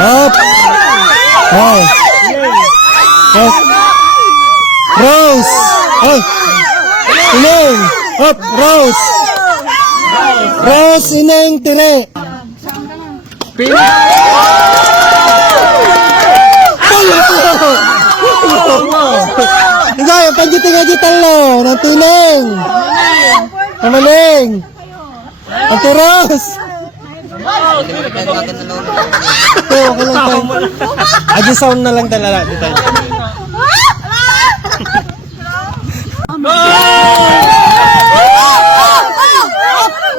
Up. Oh. Up. Rose. Oh. Ineng. Up. Rose. Rose, Ineng, tire. Hindi, yung pagjiting-ajitan lo. Ng tuneng. Ang maling. Ang turos. Ito, okay lang tayo. Adi sound na lang talaga.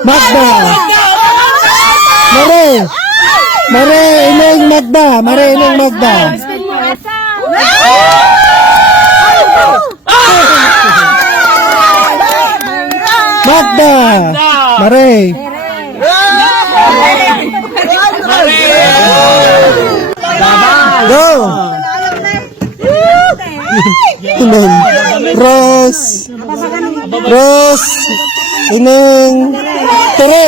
Magda. Mare. Mare, Ineng Magda. Mare, Ineng Magda. Magda. Mare. Go. Ineng. Rose. Rose. Ineng. Tere.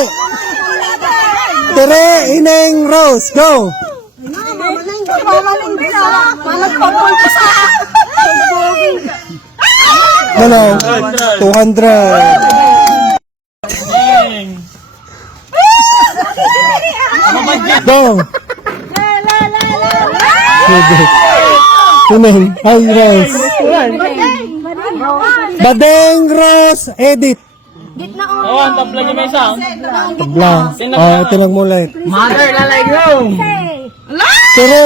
Tere, Ineng, Rose. Go. Ano? 200. Go. Ineng. Hi, Rose. Badeng, Rose. Edit. Oo, ang tabla niyo may isa. Tabla. Oh, ito magmulit. Mother, lalay go! Tere.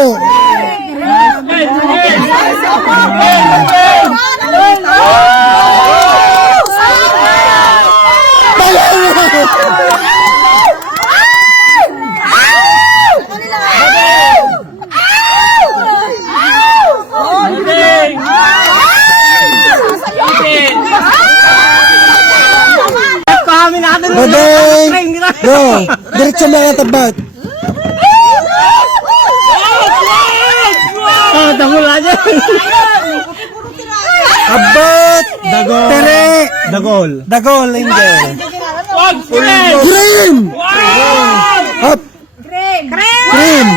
Badeng. Go. Diretso mga tabat. Oh, dahul aja. Abot. Dagol. Tere. Dagol. Dagol. Hindi. Cream. Up. Cream.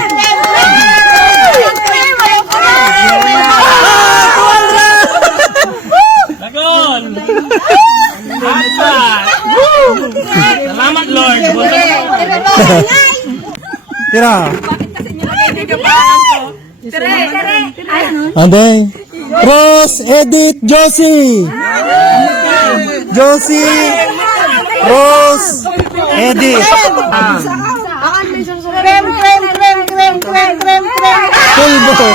Dagol. Salamat, Lord. Tira. Ande. Rose, Edith, Josie. Josie. Rose, Edith. Pulbo.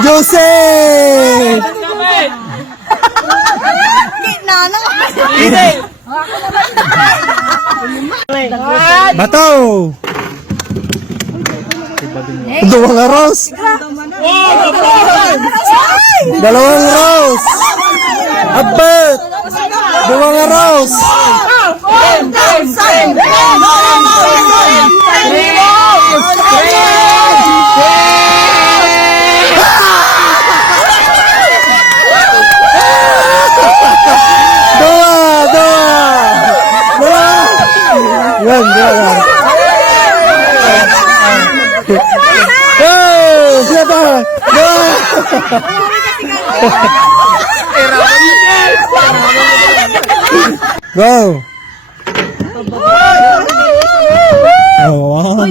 Joseph. Bato. Dalawang rose. Dalawang rose. Abet. Dalawang rose. Siapa? Go. Oh.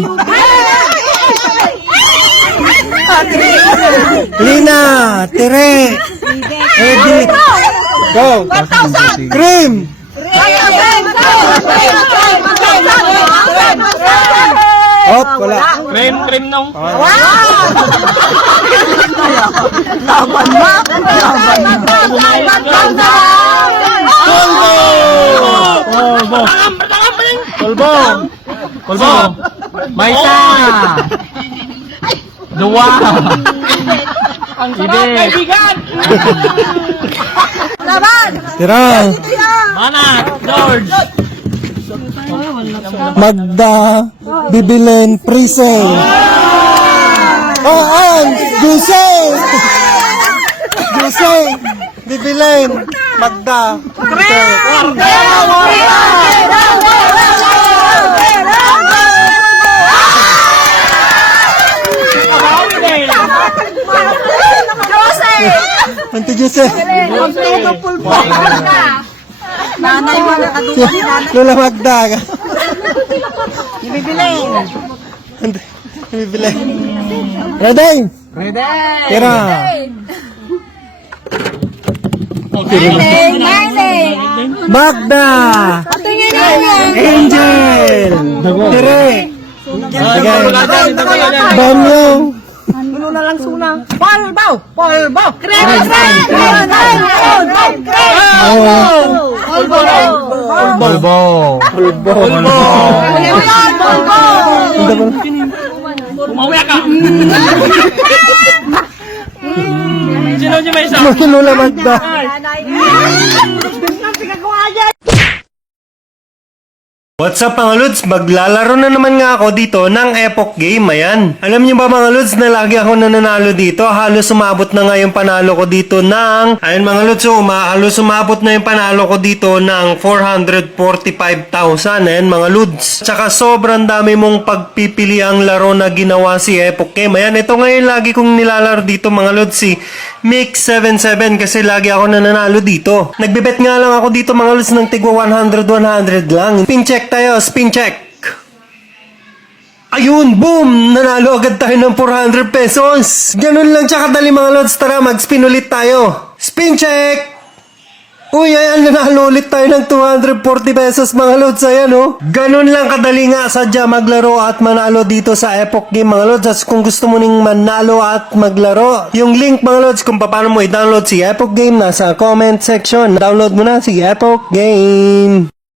Lina, Tere, Edith. Go. Cream. Op, wala. Cream nung. Kolbo. Kolbo. May isa. Dua. Ang sarap, kaibigan. Tira. Mana, George. Magda, Bibilen, Prisel. Oh, Jose. Jose, Bibilen. Magda. Auntie Jose. Nanay mo nakadugan ni nanay. Lola Magda. Ibibili. Bibili. Ready? Ready. Tira. Magda. Angel. Tire. Banyo. Ano na lang suna? Polbaw! Polbaw! Bulbo. Bulbo. Umawi ka. Sino si may isa? Lola Magda. What's up mga Lods? Maglalaro na naman nga ako dito ng Epoch Game. Ayan. Alam niyo ba mga Lods na lagi ako nananalo dito? Halos sumabot na nga yung panalo ko dito ng... Ayan mga Lods, halos sumabot na yung panalo ko dito ng 445,000. Ayan mga Lods. Tsaka sobrang dami mong pagpipili ang laro na ginawa si Epoch Game. Ayan, ito ngayon lagi kong nilalaro dito mga Lods, si Mix77 kasi lagi ako nananalo dito. Nagbibet nga lang ako dito mga Lods ng tigwa 100 lang. Spin check tayo, spin check. Ayun, boom! Nanalo agad tayo ng 400 pesos. Ganun lang tsaka dali mga Lods. Tara, mag-spin ulit tayo. Spin check! Uy, ayan, nanalo ulit tayo ng 240 pesos mga Lods. Ayan, oh. Ganun lang kadali nga sadya maglaro at manalo dito sa Epoch Game mga Lods. At kung gusto mo ning manalo at maglaro, yung link mga Lods kung paano mo i-download si Epoch Game nasa comment section. Download mo na si Epoch Game.